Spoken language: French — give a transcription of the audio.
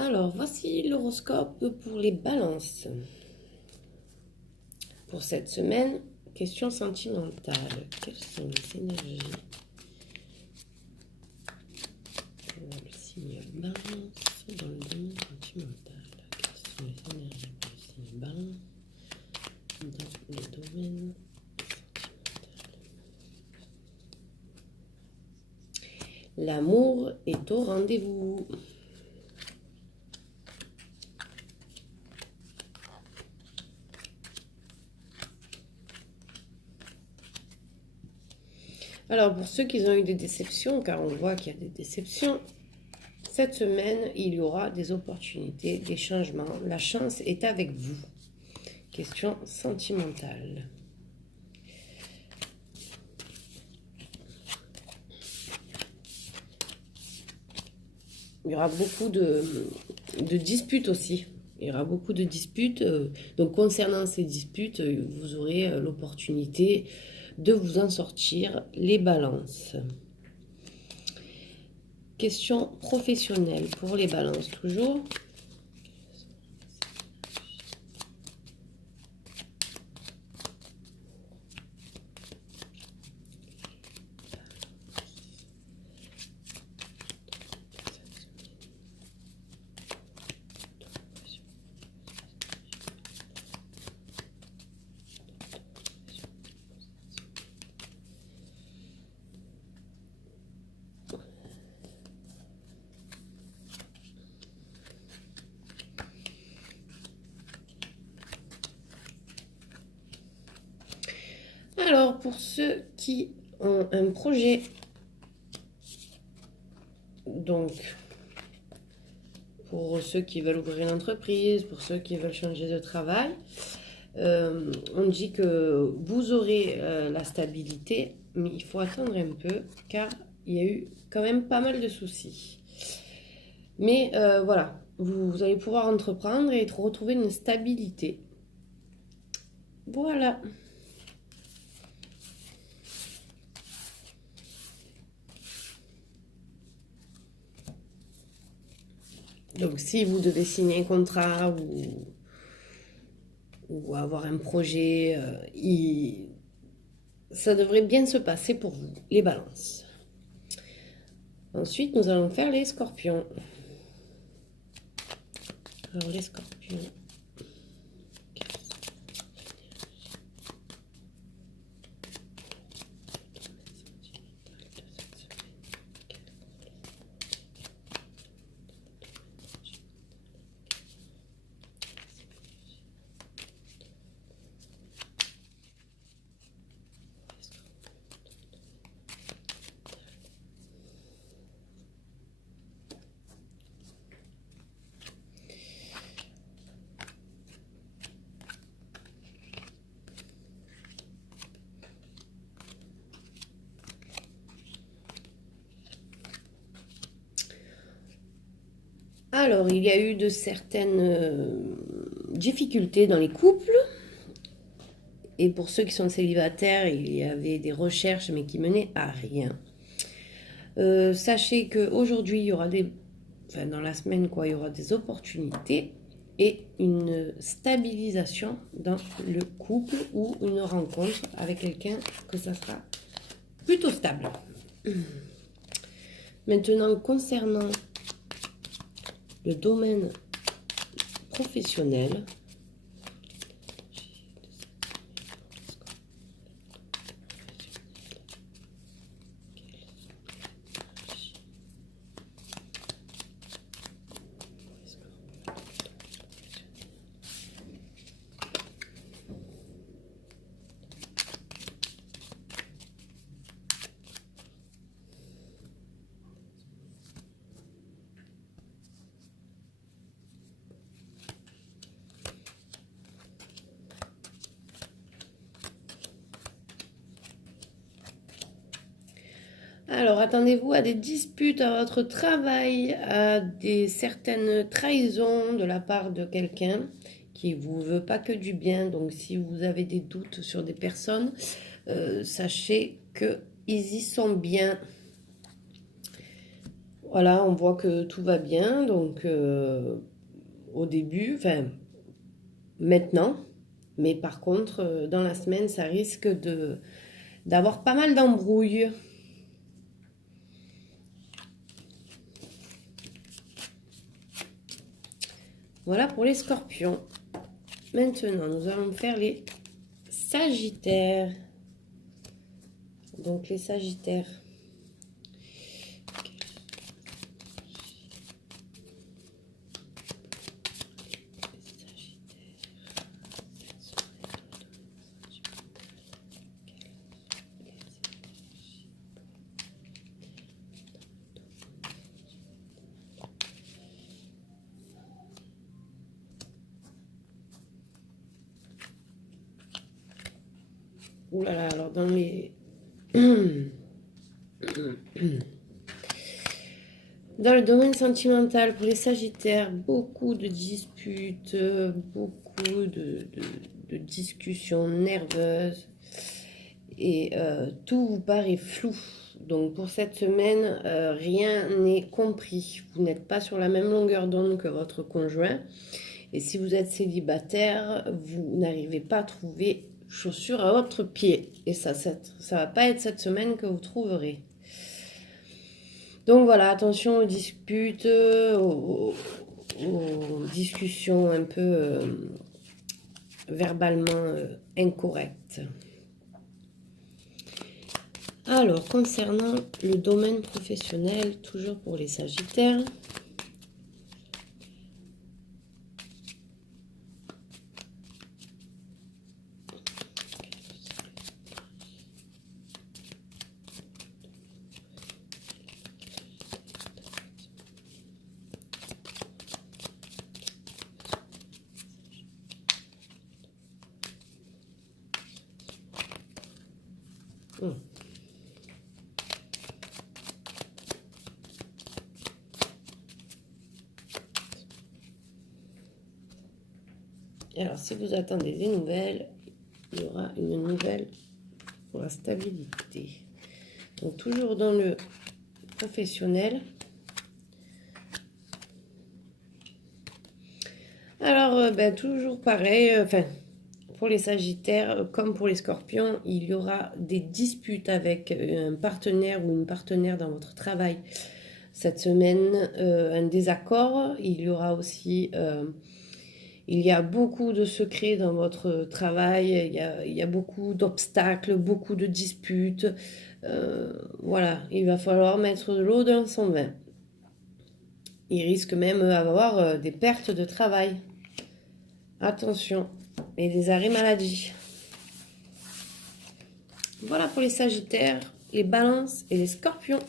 Alors, voici l'horoscope pour les balances. Pour cette semaine, question sentimentale. Quelles sont les énergies pour le signe balance dans le domaine sentimental? Quelles sont les énergies pour le signe balance dans le domaine sentimental? L'amour est au rendez-vous. Alors, pour ceux qui ont eu des déceptions, car on voit qu'il y a des déceptions, cette semaine, il y aura des opportunités, des changements. La chance est avec vous. Question sentimentale. Il y aura beaucoup de disputes aussi. Il y aura beaucoup de disputes. Donc, concernant ces disputes, vous aurez l'opportunité de vous en sortir. Les balances. Question professionnelle pour les balances toujours. Alors, pour ceux qui ont un projet, donc pour ceux qui veulent ouvrir une entreprise, pour ceux qui veulent changer de travail, on dit que vous aurez la stabilité, mais il faut attendre un peu car il y a eu quand même pas mal de soucis. Mais voilà, vous allez pouvoir entreprendre et retrouver une stabilité. Voilà. Donc si vous devez signer un contrat ou avoir un projet, ça devrait bien se passer pour vous, les balances. Ensuite, nous allons faire les scorpions. Alors les scorpions. Alors, il y a eu de certaines difficultés dans les couples. Et pour ceux qui sont célibataires, il y avait des recherches, mais qui menaient à rien. Sachez qu'aujourd'hui, il y aura dans la semaine, il y aura des opportunités et une stabilisation dans le couple ou une rencontre avec quelqu'un que ça sera plutôt stable. Maintenant, concernant le domaine professionnel, alors, attendez-vous à des disputes à votre travail, à certaines trahisons de la part de quelqu'un qui ne vous veut pas que du bien. Donc, si vous avez des doutes sur des personnes, sachez qu'ils y sont bien. Voilà, on voit que tout va bien, donc au début, enfin maintenant, mais par contre, dans la semaine, ça risque d'avoir pas mal d'embrouilles. Voilà pour les scorpions. Maintenant, nous allons faire les sagittaires. Donc les sagittaires. Ouh là là, alors dans les... Dans le domaine sentimental, pour les sagittaires, beaucoup de disputes, beaucoup de discussions nerveuses et tout vous paraît flou. Donc pour cette semaine, rien n'est compris. Vous n'êtes pas sur la même longueur d'onde que votre conjoint. Et si vous êtes célibataire, vous n'arrivez pas à trouver chaussures à votre pied. Et ça va pas être cette semaine que vous trouverez. Donc voilà, attention aux disputes, aux discussions un peu verbalement incorrectes. Alors, concernant le domaine professionnel, toujours pour les sagittaires, alors, si vous attendez des nouvelles, il y aura une nouvelle pour la stabilité. Donc, toujours dans le professionnel. Alors, toujours pareil, pour les sagittaires, comme pour les scorpions, il y aura des disputes avec un partenaire ou une partenaire dans votre travail. Cette semaine, un désaccord. Il y aura aussi... il y a beaucoup de secrets dans votre travail, il y a beaucoup d'obstacles, beaucoup de disputes. Voilà, il va falloir mettre de l'eau dans son vin. Il risque même d'avoir des pertes de travail. Attention, et des arrêts maladie. Voilà pour les sagittaires, les balances et les scorpions.